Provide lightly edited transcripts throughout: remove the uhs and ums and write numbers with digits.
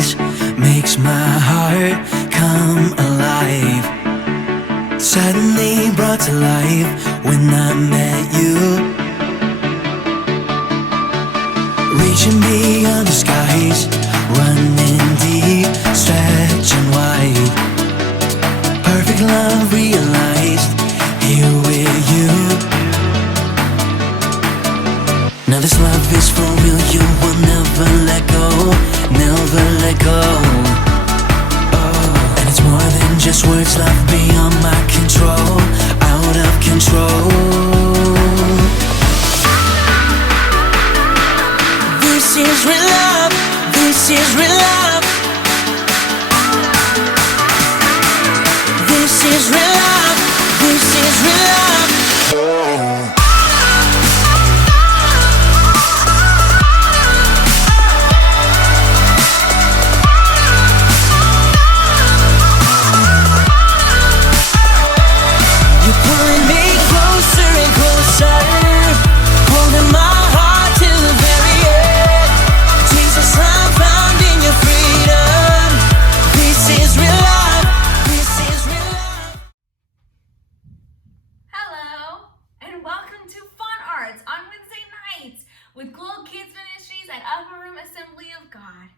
skies makes my heart come alive. Suddenly brought to life when I met you. Reaching beyond the skies, running deep, stretching wide. Perfect love realized here with you. Now this love is for real, you will never let go, never let go. Oh, and it's more than just words, love beyond my control, out of control. This is real love, this is real love. This is real love, this is real love. You're pulling me closer and closer, holding my heart till the very end. Jesus, I'm found in your freedom. This is real love, this is real love. Hello, and welcome to Fun Arts on Wednesday nights with Glow Kids Ministries at Upper Room Assembly of God.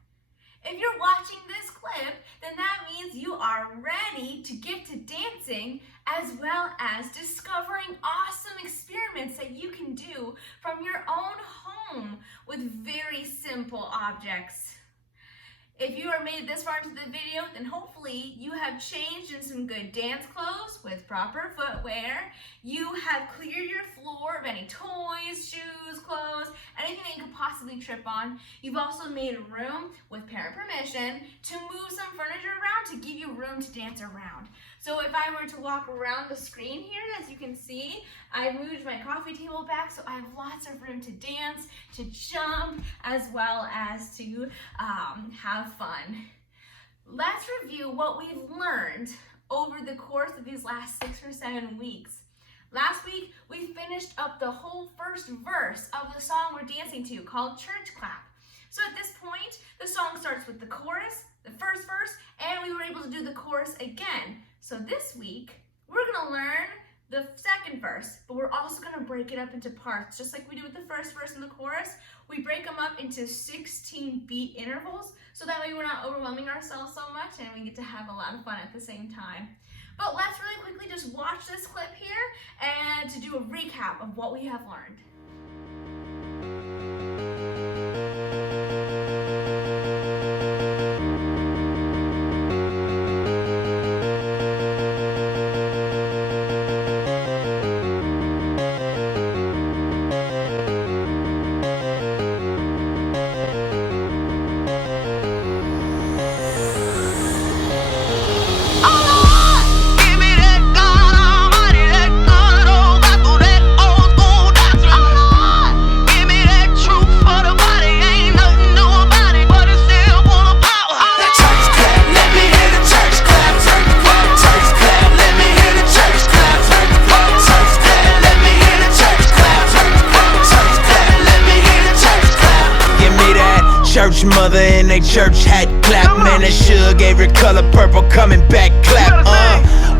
If you're watching this clip, then that means you are ready to get to dancing as well as discovering awesome experiments that you can do from your own home with very simple objects. If you are made this far into the video, then hopefully you have changed in some good dance clothes with proper footwear. You have cleared your floor of any toys, shoes, clothes, anything that you could possibly trip on. You've also made room with parent permission to move some furniture around to give you room to dance around. So if I were to walk around the screen here, as you can see, I moved my coffee table back so I have lots of room to dance, to jump, as well as to have fun. Let's review what we've learned over the course of these last 6 or 7 weeks. Last week, we finished up the whole first verse of the song we're dancing to called Church Clap. So at this point, the song starts with the chorus, the first verse, and we were able to do the chorus again. So this week, we're gonna learn the second verse, but we're also gonna break it up into parts, just like we did with the first verse and the chorus. We break them up into 16 beat intervals, so that way we're not overwhelming ourselves so much and we get to have a lot of fun at the same time. But let's really quickly just watch this clip here and to do a recap of what we have learned. Church mother in they church hat clap. Man, that sugar gave her color purple coming back clap.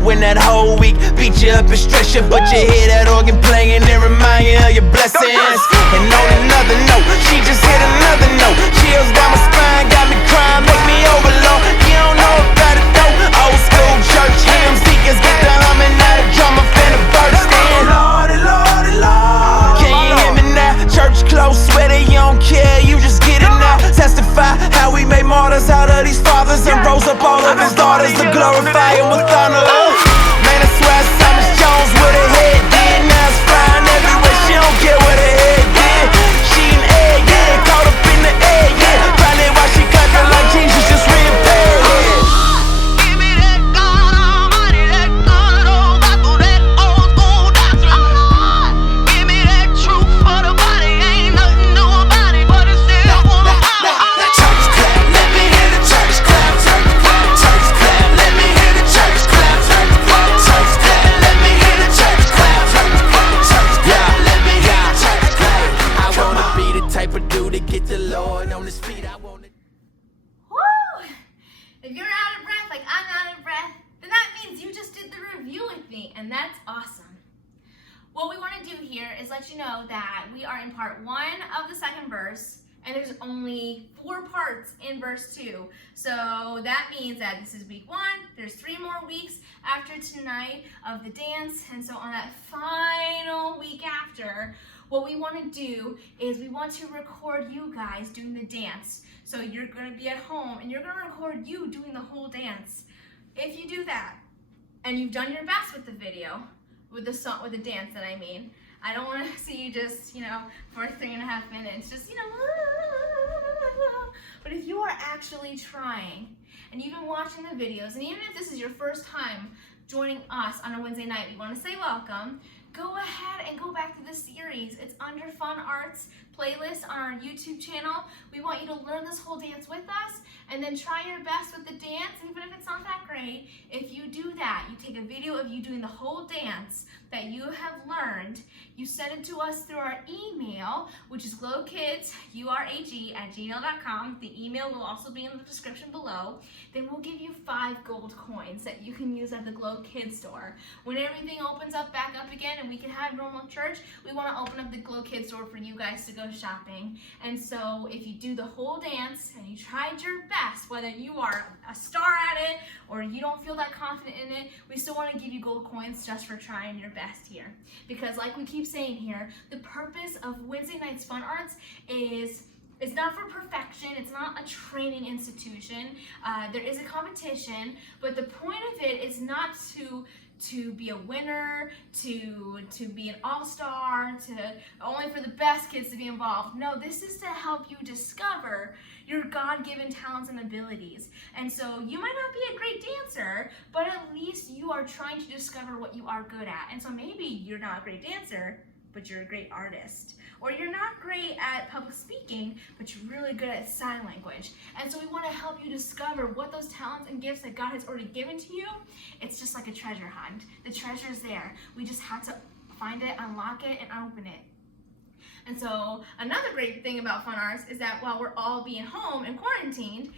When that whole week beat you up and stress you, but you hear that organ playing and remind you of your blessings. And on another note, she just hit another note. Chills down my spine, got me crying, make me overload. You don't know about it though. Old school church hymns, deacons get the humming, now the drummer finna burst in. Lordy, Lordy, Lord. Can you hear me now? Church close, sweater, you don't care, you just get it now. Testify how we made martyrs out of these fathers and rose up all of his daughters to glorify him with thunder. Man, I swear Thomas Jones with her head did. Now it's flying everywhere, she don't care what her head did. She an egg, yeah, caught up in the egg, yeah. Probably why she clapping like Jesus just reappeared, yeah. Give me that God Almighty, that good old gospel, that old school doctrine. Give me that truth for the body, ain't nothing new about it, but it's still full of power. Church clap, let me hear the church clap. Church clap, let me hear the church clap. me, and that's awesome. What we want to do here is let you know that we are in part 1 of the 2nd verse, and there's only 4 parts in verse 2. So that means that this is week 1, there's 3 more weeks after tonight of the dance, and so on that final week after, what we want to do is we want to record you guys doing the dance. So you're going to be at home, and you're going to record you doing the whole dance. If you do that, and you've done your best with the video, with the song, with the dance that I mean. I don't want to see you just, for 3.5 minutes, just, but if you are actually trying, and you've been watching the videos, and even if this is your first time joining us on a Wednesday night, we want to say welcome. Go ahead and go back to the series. It's under Fun Arts playlist on our YouTube channel. We want you to learn this whole dance with us, and then try your best with the dance, even if it's not that great. If you do that, you take a video of you doing the whole dance that you have learned, you send it to us through our email, which is glowkidsurag@gmail.com. The email will also be in the description below. Then we'll give you 5 gold coins that you can use at the Glow Kids store. When everything opens up back up again and we can have normal church, we want to open up the Glow Kids store for you guys to go shopping. And so if you do the whole dance and you tried your best, whether you are a star at it or you don't feel that confident in it, we still want to give you gold coins just for trying your best here. Because like we keep saying here, the purpose of Wednesday Night's Fun Arts is it's not for perfection. It's not a training institution. There is a competition, but the point of it is not to be a winner, to be an all-star, to only for the best kids to be involved. No, this is to help you discover your God-given talents and abilities. And so you might not be a great dancer, but at least you are trying to discover what you are good at. And so maybe you're not a great dancer, but you're a great artist. Or you're not great at public speaking, but you're really good at sign language. And so we want to help you discover what those talents and gifts that God has already given to you. It's just like a treasure hunt. The treasure's there. We just have to find it, unlock it, and open it. And so another great thing about Fun Arts is that while we're all being home and quarantined,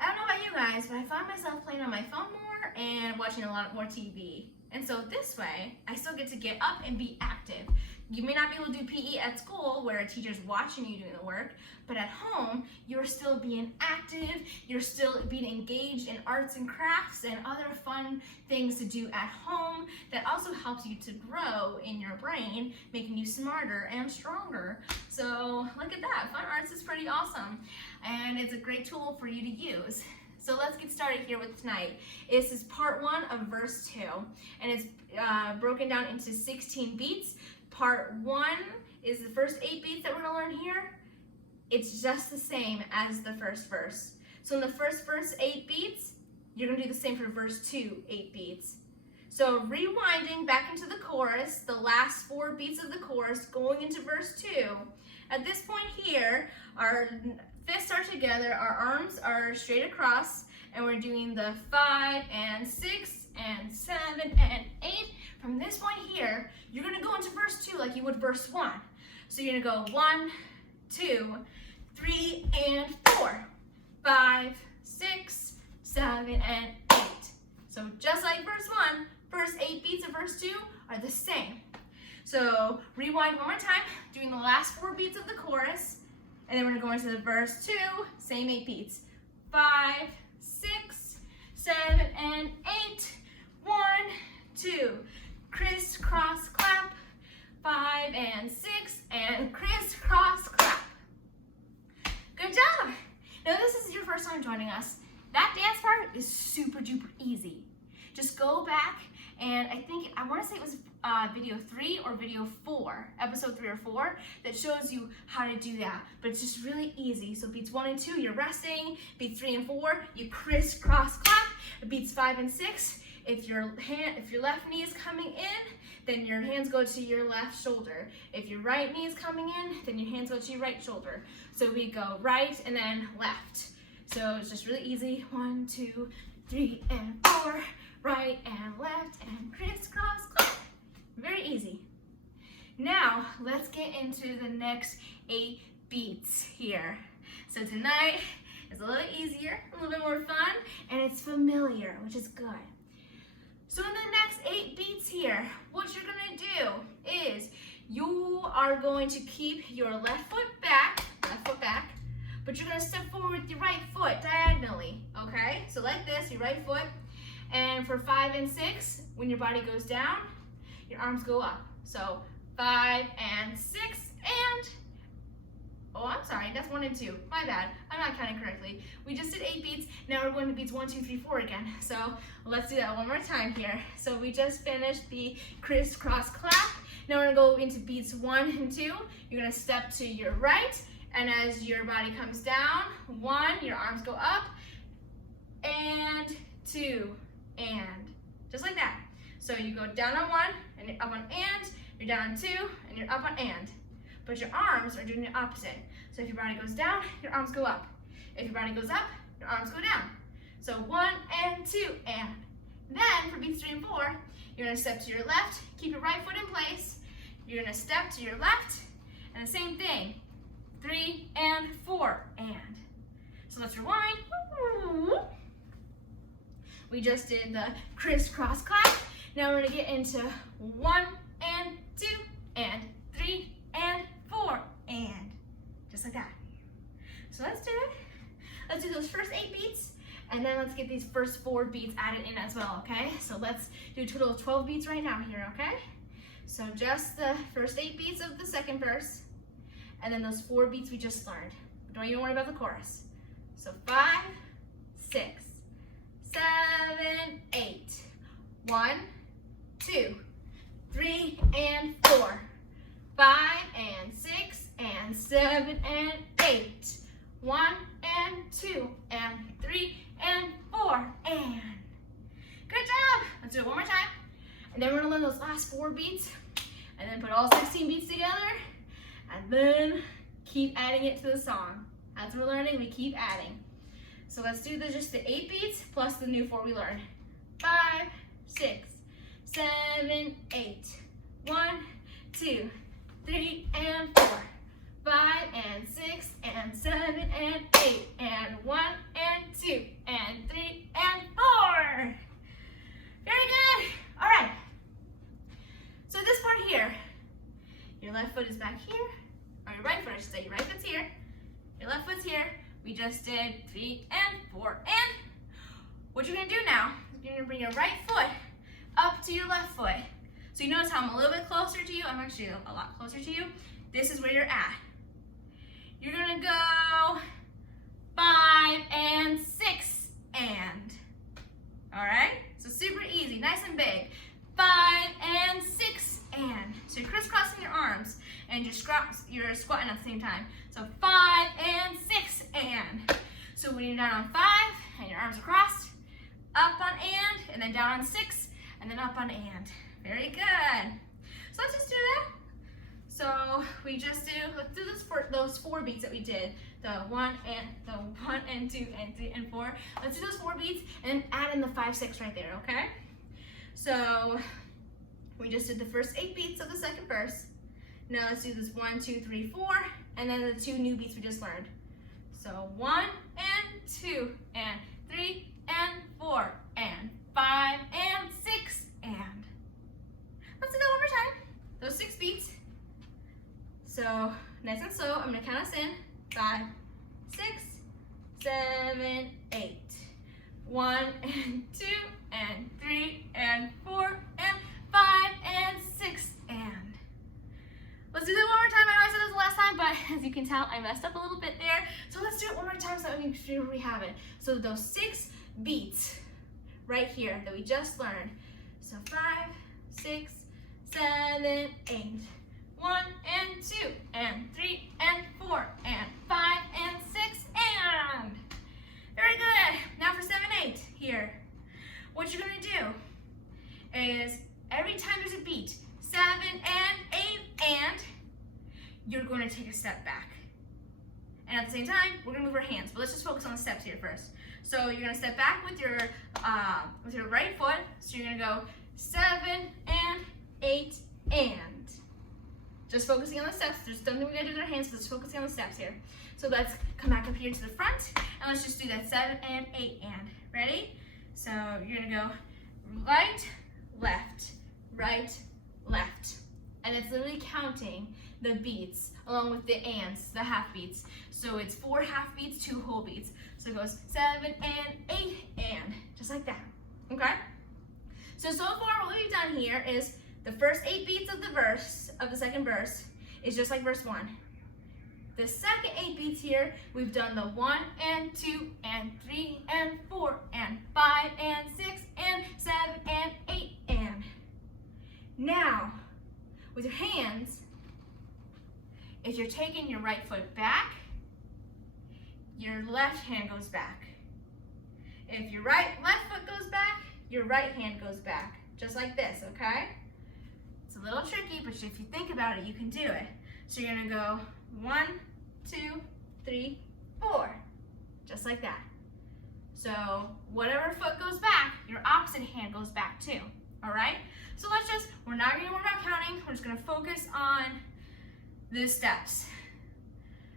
I don't know about you guys, but I find myself playing on my phone more and watching a lot more TV. And so this way, I still get to get up and be active. You may not be able to do PE at school where a teacher's watching you doing the work, but at home, you're still being active, you're still being engaged in arts and crafts and other fun things to do at home that also helps you to grow in your brain, making you smarter and stronger. So look at that, Fun Arts is pretty awesome, and it's a great tool for you to use. So let's get started here with tonight. This is part 1 of verse 2, and it's broken down into 16 beats. Part 1 is the first 8 beats that we're going to learn here. It's just the same as the first verse. So in the first verse, 8 beats, you're going to do the same for verse 2, 8 beats. So rewinding back into the chorus, the last 4 beats of the chorus, going into verse 2. At this point here, our fists are together, our arms are straight across, and we're doing the 5 and 6 and 7 and 8. From this point here, you're going to go into verse 2 like you would verse 1. So you're going to go 1, 2, 3, and 4, 5, 6, 7, and 8. So just like verse 1, first 8 beats of verse 2 are the same. So rewind one more time, doing the last 4 beats of the chorus, and then we're going to go into the verse 2, same 8 beats. 5, 6, 7, and 8. 1, 2. Crisscross clap. 5 and 6, and crisscross clap. Good job. Now this is your first time joining us. That dance part is super duper easy. Just go back, and I want to say it was video 3 or video 4, episode 3 or 4, that shows you how to do that. But it's just really easy. So beats 1 and 2, you're resting. Beats 3 and 4, you crisscross clap. Beats 5 and 6, if your left knee is coming in, then your hands go to your left shoulder. If your right knee is coming in, then your hands go to your right shoulder. So we go right and then left. So it's just really easy. 1, 2, 3, and 4. Right and left and crisscross clap. Very easy. Now let's get into the next 8 beats here. So tonight is a little easier, a little bit more fun, and it's familiar, which is good. So in the next 8 beats here, what you're gonna do is you are going to keep your left foot back, but you're gonna step forward with your right foot diagonally, okay? So like this, your right foot, and for 5 and 6, when your body goes down, your arms go up. So 5 and 6 and, oh, I'm sorry, that's 1 and 2. My bad, I'm not counting correctly. We just did 8 beats, now we're going to beats 1, 2, 3, 4 again. So let's do that one more time here. So we just finished the crisscross clap. Now we're gonna go into beats 1 and 2. You're gonna step to your right, and as your body comes down, 1, your arms go up, and 2, and just like that. So you go down on 1, and you're up on and, you're down on 2, and you're up on and. But your arms are doing the opposite. So if your body goes down, your arms go up. If your body goes up, your arms go down. So 1 and 2, and. Then for beats 3 and 4, you're gonna step to your left, keep your right foot in place. You're gonna step to your left, and the same thing. 3 and 4, and. So let's rewind. We just did the crisscross clap. Now we're gonna get into 1 and 2, and 3 and 4, and. Just like that. So let's do it. Let's do those first 8 beats, and then let's get these first 4 beats added in as well, okay? So let's do a total of 12 beats right now here, okay? So just the first 8 beats of the second verse, and then those 4 beats we just learned. Don't even worry about the chorus. So 5, 6, 7, 8. 1, 2, 3, and 4. 5 and 6 and 7 and 8. 1 and 2 and 3 and 4, and. Good job. Let's do it one more time. And then we're gonna learn those last 4 beats, and then put all 16 beats together, and then keep adding it to the song. As we're learning, we keep adding. So let's do just the 8 beats plus the new 4 we learned. 5, 6, 7, 8. 1, 2, 3, and 4. 5 and 6 and 7 and 8. And 1 and 2 and 3 and 4. Very good. All right. So this part here, your left foot is back here, or your right foot, I should say. Your right foot's here, your left foot's here. We just did 3 and 4, and what you're gonna do now is you're gonna bring your right foot up to your left foot. So you notice how I'm a little bit closer to you. I'm actually a lot closer to you. This is where you're at. You're gonna go 5 and 6 and. All right? So super easy, nice and big. 5 and 6 and. So you're crisscrossing your arms and you're squatting at the same time. So 5 and 6 and. So when you're down on 5 and your arms are crossed, up on and then down on 6 and then up on and. Very good. So let's just do that. So we just let's do this for those 4 beats that we did. The 1 and 2 and 3 and 4. Let's do those 4 beats and add in the 5, 6 right there, okay? So we just did the first 8 beats of the second verse. Now let's do this 1, 2, 3, 4, and then the 2 new beats we just learned. So 1 and 2 and 3 and 4 and 5 and 6 and. Let's do that one more time. Those 6 beats. So nice and slow. I'm gonna count us in. 5, 6, 7, 8. 1 and 2 and 3 and 4 and 5 and 6 and. Let's do that one more time. I know I said this the last time, but as you can tell, I messed up a little bit there. So let's do it one more time so that we make sure we have it. So those 6 beats right here that we just learned. So 5, 6, 7, 8. 1 and 2 and 3 and 4 and 5 and 6 and. Very good. Now for 7, 8 here. What you're gonna do is every time there's a beat, 7 and 8 and, you're going to take a step back. And at the same time, we're gonna move our hands, but let's just focus on the steps here first. So you're gonna step back with your right foot. So you're gonna go 7 and 8 and. Just focusing on the steps. There's nothing we're gonna do with our hands, so just focusing on the steps here. So let's come back up here to the front, and let's just do that 7 and 8 and. Ready? So you're gonna go right, left, right, left. And it's literally counting the beats along with the ands, the half beats. So it's 4 half beats, 2 whole beats. So it goes 7 and 8 and, just like that, okay? So far what we've done here is the first 8 beats of the verse, of the second verse, is just like verse 1. The second 8 beats here, we've done the 1 and 2 and 3 and 4 and 5 and 6 and 7 and 8 and. Now, with your hands, if you're taking your right foot back, your left hand goes back. If your left foot goes back, your right hand goes back, just like this, okay? It's a little tricky, but if you think about it, you can do it. So you're gonna go 1, 2, 3, 4, just like that. So whatever foot goes back, your opposite hand goes back too, all right? So we're not gonna worry about counting, we're just gonna focus on the steps.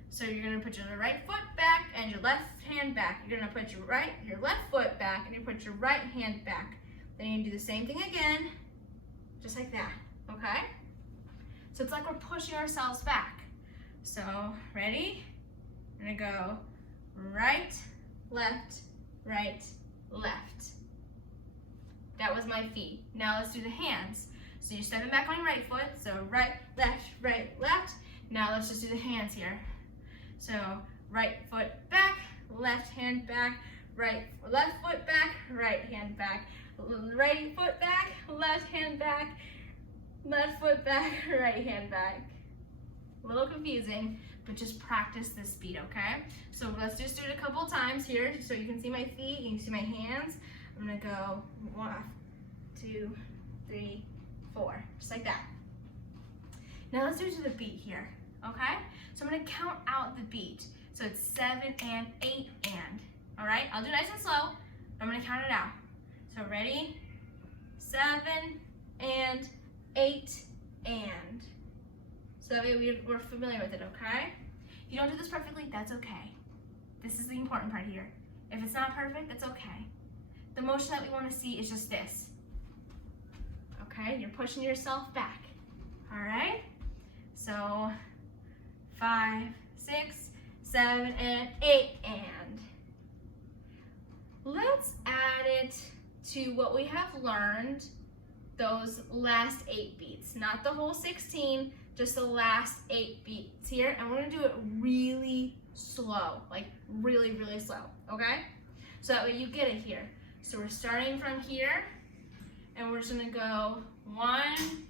So you're gonna put your right foot back and your left hand back. You're gonna put your left foot back and you put your right hand back. Then you do the same thing again, just like that, okay? So it's like we're pushing ourselves back. So, ready? I'm gonna go right, left, right, left. That was my feet. Now let's do the hands. So you're stepping back on your right foot, so right, left. Now let's just do the hands here. So right foot back, left hand back, left foot back, right hand back, right foot back, left hand back, left foot back, right hand back. A little confusing, but just practice this beat, okay? So let's just do it a couple times here so you can see my feet, you can see my hands. I'm gonna go 1, 2, 3, 4, just like that. Now let's do it to the beat here, okay? So I'm gonna count out the beat. So it's 7 and 8 and, all right? I'll do it nice and slow, but I'm gonna count it out. So ready? 7 and 8 and. So that way we're familiar with it, okay? If you don't do this perfectly, that's okay. This is the important part here. If it's not perfect, that's okay. The motion that we want to see is just this. Okay, you're pushing yourself back. All right? So 5, 6, 7, and 8 and. Let's add it to what we have learned, those last 8 beats. Not the whole 16, just the last 8 beats here. And we're gonna do it really slow, like really, really slow, okay? So that way you get it here. So we're starting from here, and we're just gonna go 1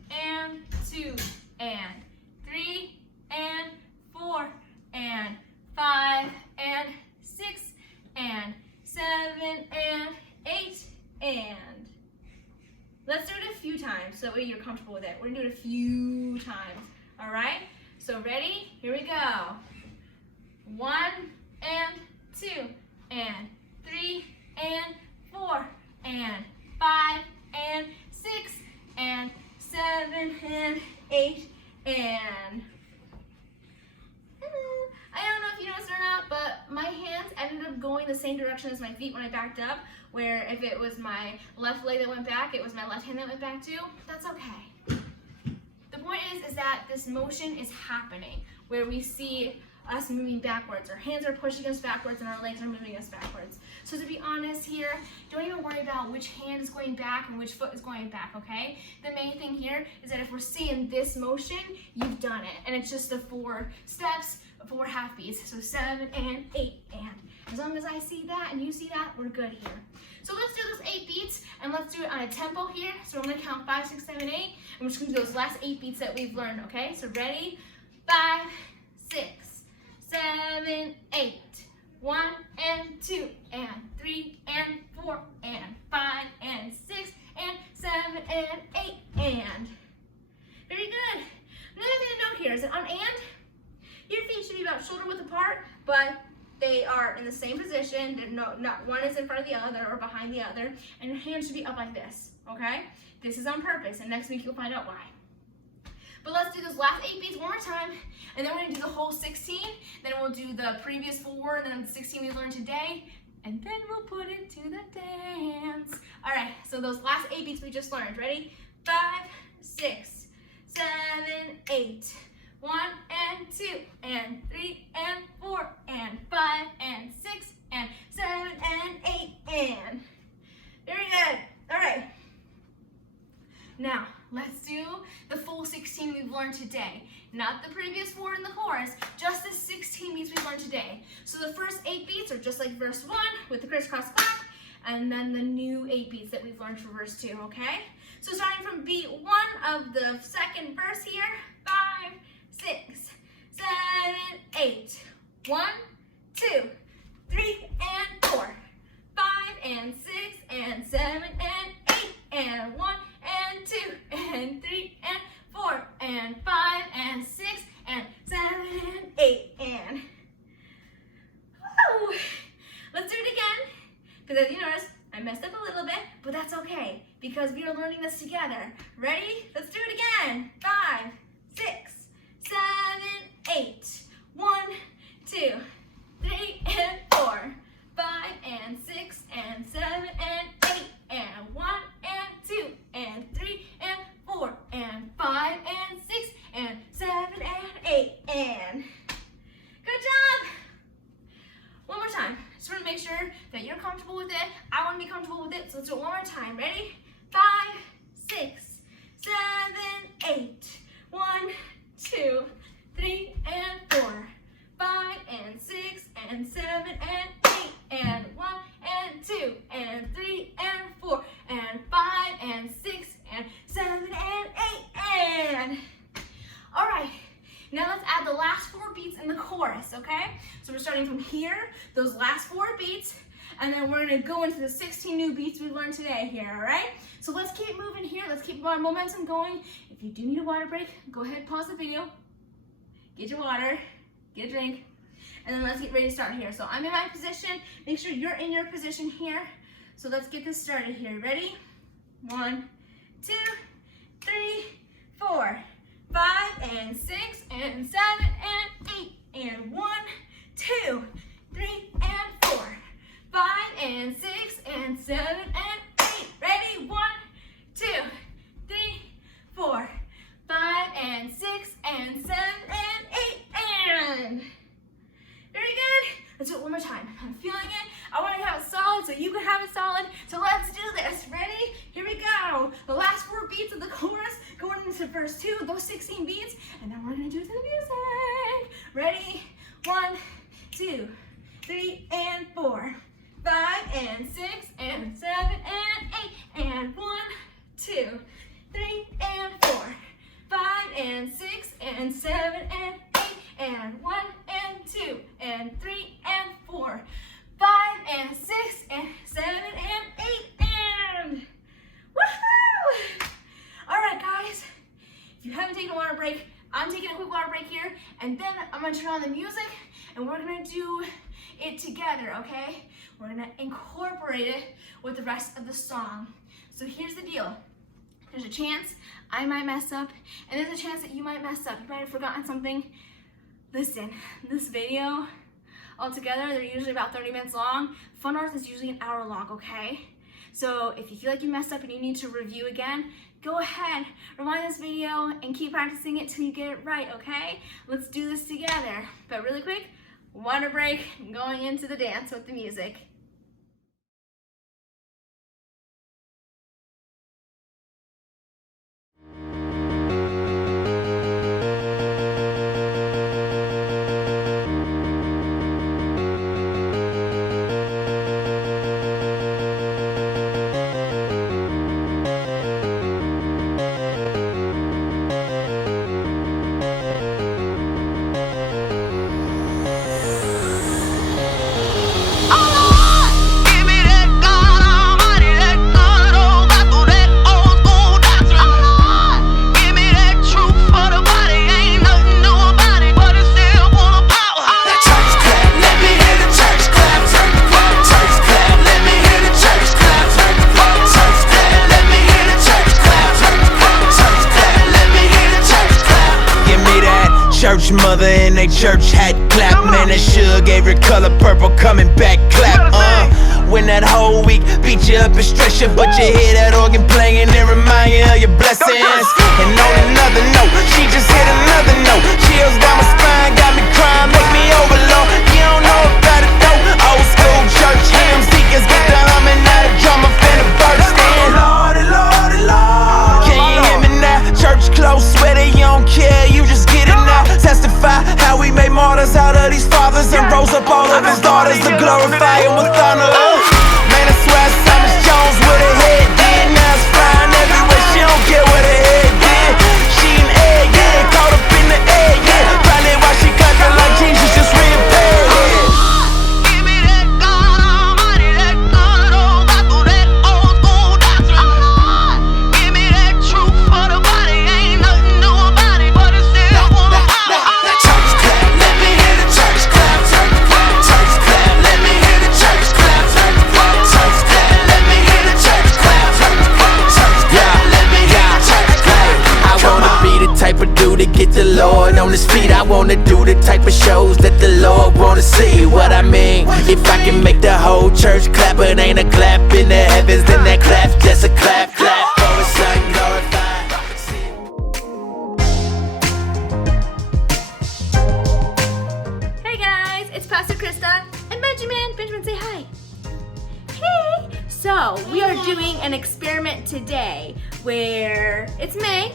and 2 and 3 and 4 and 5 and 6 and 7 and 8 and. Let's do it a few times so that way you're comfortable with it. We're gonna do it a few times, all right? So ready? Here we go. 1 and 2 and 3 and 4 and 5 and 6 and 7 and 8 and. I don't know if you noticed or not, but my hands ended up going the same direction as my feet when I backed up, where if it was my left leg that went back, it was my left hand that went back too. That's okay. The point is that this motion is happening, where we see us moving backwards. Our hands are pushing us backwards and our legs are moving us backwards. So to be honest here, don't even worry about which hand is going back and which foot is going back, okay? The main thing here is that if we're seeing this motion, you've done it. And it's just the 4 steps, 4 half beats. So 7 and 8 and. As long as I see that and you see that, we're good here. So let's do those 8 beats and let's do it on a tempo here. So I'm gonna count 5, 6, 7, 8. And we're just gonna do those last 8 beats that we've learned, okay? So ready? 5, 6, 7, 8. 1 and 2 and 3 and 4 and 5 and 6 and 7 and 8 and. Very good. Another thing to note here is that on and, your feet should be about shoulder width apart, but they are in the same position. They're not one is in front of the other or behind the other, and your hands should be up like this, okay? This is on purpose, and next week you'll find out why. But let's do those last 8 beats one more time, and then we're gonna do the whole 16, then we'll do the previous 4, and then the 16 we learned today, and then we'll put it to the dance. All right, so So those last 8 beats we just learned. Ready? 5, 6, 7, 8. 1 and 2 and 3 and 4 and 5 and 6 and 7 and 8 and. Very good. All right. Now, let's do the full 16 we've learned today. Not the previous 4 in the chorus, just the 16 beats we've learned today. So the first 8 beats are just like verse 1 with the crisscross clap, and then the new 8 beats that we've learned for verse 2, okay? So starting from beat 1 of the second verse here, 5, 6, 7, 8. 1, 2, 3, and 4. 5 and 6 and 7 and 8 and 1 and 2 and 3 and 4 and 5 and 6 and 7 and 8 and. Woo! Let's do it again. Because as you notice, I messed up a little bit, but that's okay because we are learning this together. Ready? Let's do it again. 5, 6, 7, 8. 1, 2, 3, and 4. 5 and 6 and 7 and 8 and 1 and 2 and 3 and 4 and 5 and 6 and 7 and 8 and. Good job! One more time. Just want to make sure that you're comfortable with it. I want to be comfortable with it, so let's do it one more time. Ready? 5, 6, 7, 8. 1, 2, 3, and 4. 5 and 6 and 7 and 8 and 1 and 2 and 3 and 4 and 5 and 6 and 7 and 8 and. All right, now let's add the last 4 beats in the chorus, okay? So we're starting from here, those last 4 beats, and then we're gonna go into the 16 new beats we learned today here, all right? So let's keep moving here, let's keep our momentum going. If you do need a water break, go ahead and pause the video, get your water, get a drink, and then let's get ready to start here. So I'm in my position, make sure you're in your position here. So let's get this started here. Ready? 1, 2, 3, 4, 5 and 6 and 7 and 8 and 1, 2, 3 and 4, 5 and 6 and 7 and 8. Ready? 1, 2, 3, 4, 5 and 6 and 7 and 8 and. Very good. Let's do it one more time. I'm feeling it. I want to have it solid so you can have it solid. So let's do this. Ready? Here we go. The last 4 beats of the chorus going into verse 2, those 16 beats, and then we're going to do it to the music. Ready? 1, 2, 3, and 4. 5 and 6 and 7 and 8 and 1, 2, 3, and 4. 5 and 6 and 7 and 8 and 1 and 2 and 3 and 4. 5 and 6 and 7 and 8 and. Woohoo! All right, guys. If you haven't taken a water break, I'm taking a quick water break here, and then I'm gonna turn on the music, and we're gonna do it together, okay? We're gonna incorporate it with the rest of the song. So here's the deal. There's a chance I might mess up, and there's a chance that you might mess up. You might have forgotten something. Listen, this video altogether, they're usually about 30 minutes long. Fun Arts is usually an hour long, okay? So if you feel like you messed up and you need to review again, go ahead, rewind this video and keep practicing it till you get it right, okay? Let's do this together. But really quick, water break, going into the dance with the music. Church mother in they church hat clap. Man, that sugar gave her color purple coming back clap. When that whole week beat you up and stress you, but you hear that organ playing and remind you of your blessings. And on another note, she just hit another note. Chills down my spine, got me crying, make me overload. You don't know about it though. Old school church hymns, deacons get the humming, now the drummer finna burst in. Lordy, Lordy, Lord. Can you hear me now? Church close, swear that you don't care, you just get it now. Testify how we made martyrs out of these fathers and rose up all of his daughters to glorify him with thunder. Man, I swear Thomas Jones with her head did. Now it's flying everywhere, she don't care what her head did. She an egg, yeah, caught up in the egg, yeah. Probably why she clapping like Jesus just reappeared, yeah. Give me that God Almighty, that good old gospel, that old school doctrine. Give me that truth for the body, ain't nothing new about it, but it's still full of power. Church clap, let me hear the church clap, church clap, church clap, let me hear the church clap, church clap, church clap, let me hear the church clap, church clap, church clap, let me hear the church clap. I wanna be the type of dude to get the Lord on his feet. I wanna do the type of shows that the Lord wanna see. What I mean, if I can make the whole church clap, but ain't a clap in the heavens, then that clap's just a clap, clap for his son glorified. Hey guys, it's Pastor Krista and Benjamin. Benjamin, say hi. Hey! So, we are doing an experiment today where it's May,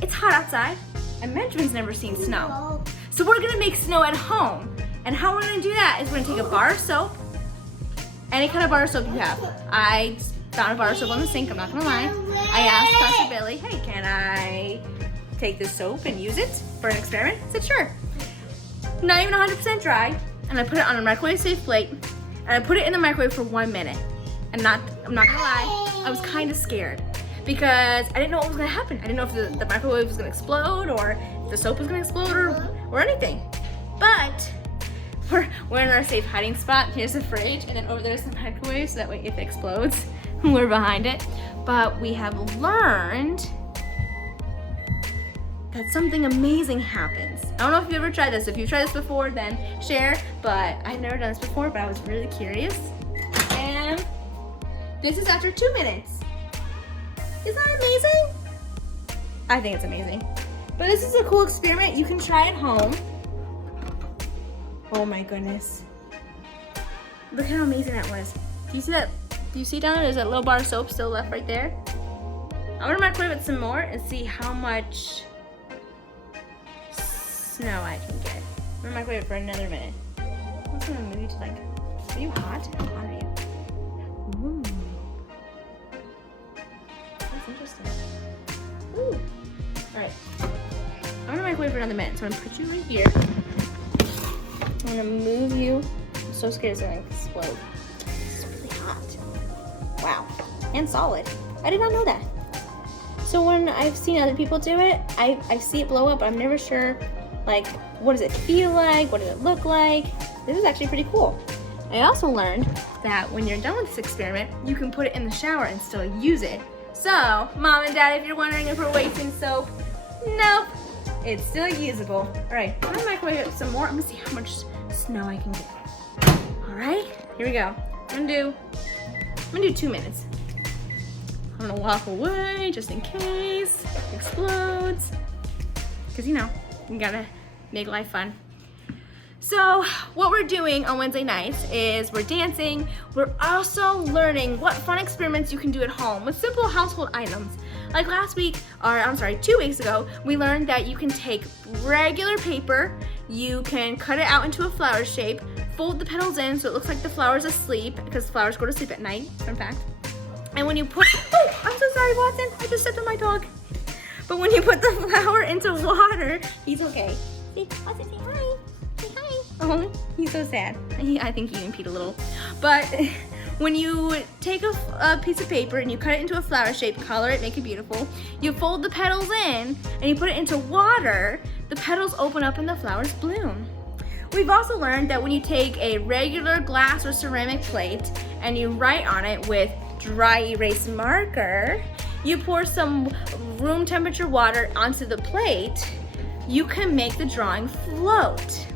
it's hot outside, and Benjamin's never seen snow. So we're gonna make snow at home. And how we're gonna do that is we're gonna take a bar of soap, any kind of bar of soap you have. I found a bar of soap on the sink, I'm not gonna lie. I asked Pastor Billy, hey, can I take this soap and use it for an experiment? He said, sure. Not even 100% dry, and I put it on a microwave safe plate, and I put it in the microwave for 1 minute. And I'm not gonna lie, I was kind of scared because I didn't know what was gonna happen. I didn't know if the microwave was gonna explode or if the soap was gonna explode or anything. But we're in our safe hiding spot. Here's the fridge, and then over there's the microwave, so that way if it explodes, we're behind it. But we have learned that something amazing happens. I don't know if you've ever tried this. If you've tried this before, then share. But I've never done this before, but I was really curious. And this is after 2 minutes. Isn't that amazing? I think it's amazing. But this is a cool experiment you can try at home. Oh my goodness. Look how amazing that was. Do you see that? Do you see down there? There's that little bar of soap still left right there. I'm gonna microwave it some more and see how much snow I can get. I'm gonna microwave it for another minute. I'm gonna move you to like, are you hot? How hot are you? Ooh. That's interesting. Ooh. Alright. I'm gonna microwave for another minute. So I'm gonna put you right here. I'm gonna move you. I'm so scared it's gonna explode. It's really hot. Wow. And solid. I did not know that. So when I've seen other people do it, I see it blow up, but I'm never sure, like, what does it feel like? What does it look like? This is actually pretty cool. I also learned that when you're done with this experiment, you can put it in the shower and still use it. So, Mom and Dad, if you're wondering if we're wasting soap, nope, it's still usable. All right, I'm gonna microwave it some more. I'm gonna see how much snow I can get. All right, here we go. I'm gonna do 2 minutes. I'm gonna walk away just in case it explodes. Cause you know, you gotta make life fun. So what we're doing on Wednesday nights is we're dancing. We're also learning what fun experiments you can do at home with simple household items. Like 2 weeks ago, we learned that you can take regular paper, you can cut it out into a flower shape, fold the petals in so it looks like the flower's asleep, because flowers go to sleep at night, fun fact. And when you put, oh, I'm so sorry, Watson, I just stepped on my dog. But when you put the flower into water, he's okay. See, Watson, say hi. Say hi. Oh, he's so sad. I think he even peed a little. But when you take a piece of paper and you cut it into a flower shape, color it, make it beautiful, you fold the petals in and you put it into water, the petals open up and the flowers bloom. We've also learned that when you take a regular glass or ceramic plate and you write on it with dry erase marker, you pour some room temperature water onto the plate, you can make the drawing float.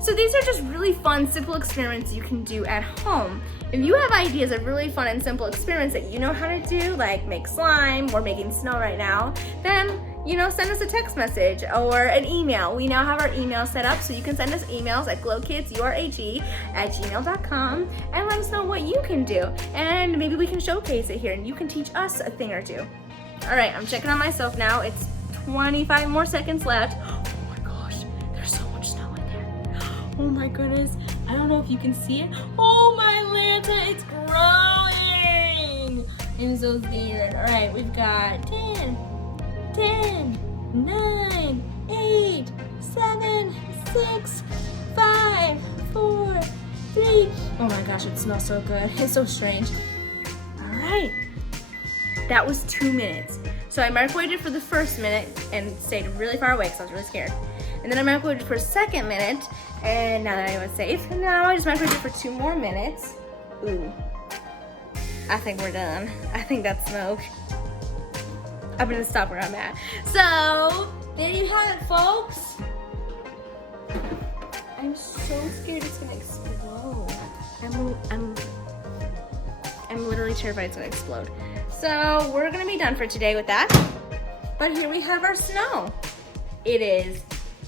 So these are just really fun, simple experiments you can do at home. If you have ideas of really fun and simple experiments that you know how to do, like make slime, we're making snow right now, then send us a text message or an email. We now have our email set up, so you can send us emails at glowkidsurag@gmail.com and let us know what you can do. And maybe we can showcase it here and you can teach us a thing or two. All right, I'm checking on myself now. It's 25 more seconds left. Oh my gosh, there's so much snow in there. Oh my goodness, I don't know if you can see it. Oh my Lanta, it's growing. I'm so scared. All right, we've got 10, 9, 8, 7, 6, 5, 4, 3. Oh my gosh, it smells so good. It's so strange. All right, that was 2 minutes. So I microwaved it for the first minute and stayed really far away because I was really scared. And then I microwaved it for a second minute, and now that I was safe, and now I just microwaved it for 2 more minutes. Ooh, I think we're done. I think that's smoke. I'm gonna stop where I'm at. So, there you have it, folks. I'm so scared it's gonna explode. I'm literally terrified it's gonna explode. So, we're gonna be done for today with that. But here we have our snow. It is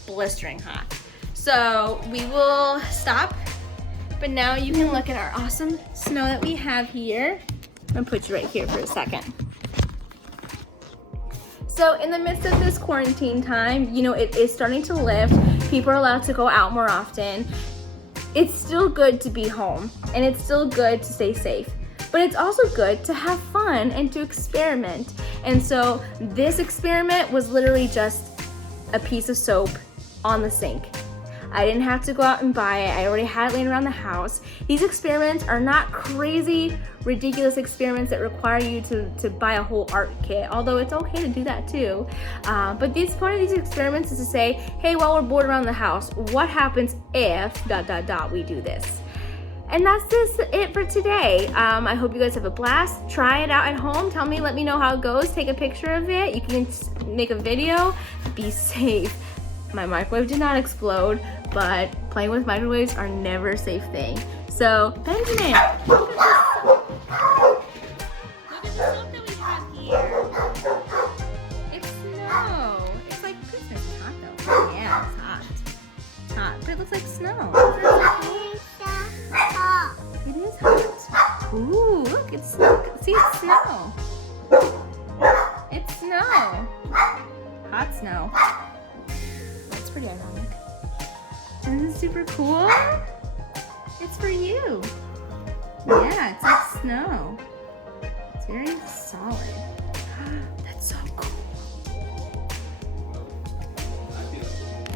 blistering hot. So, we will stop. But now you can look at our awesome snow that we have here. I'm gonna put you right here for a second. So in the midst of this quarantine time, it is starting to lift. People are allowed to go out more often. It's still good to be home and it's still good to stay safe, but it's also good to have fun and to experiment. And so this experiment was literally just a piece of soap on the sink. I didn't have to go out and buy it. I already had it laying around the house. These experiments are not crazy, ridiculous experiments that require you to buy a whole art kit, although it's okay to do that too. But the point of these experiments is to say, hey, while we're bored around the house, what happens if ... we do this? And that's just it for today. I hope you guys have a blast. Try it out at home. Let me know how it goes. Take a picture of it. You can make a video. Be safe. My microwave did not explode, but playing with microwaves are never a safe thing. So, Benjamin, look at the soap that we have here. It's snow. It's like Christmas. It's hot though. Yeah, it's hot. It's hot, but it looks like snow. It is hot. Ooh, look, it's snow. See, it's snow. It's snow. Hot snow. That's pretty ironic. Isn't this super cool? It's for you. Yeah, it's like snow. It's very solid. That's so cool.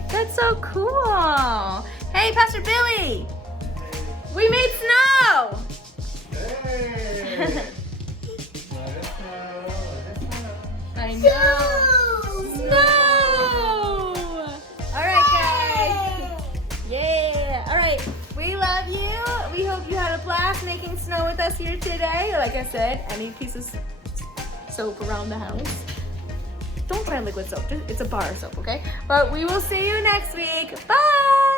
That's so cool. Hey, Pastor Billy. We made snow. Hey. I know. Snow. All right, guys. Yeah. All right. We love you. We hope you had a blast making snow with us here today. Like I said, any piece of soap around the house. Don't try liquid soap. It's a bar soap, okay? But we will see you next week. Bye.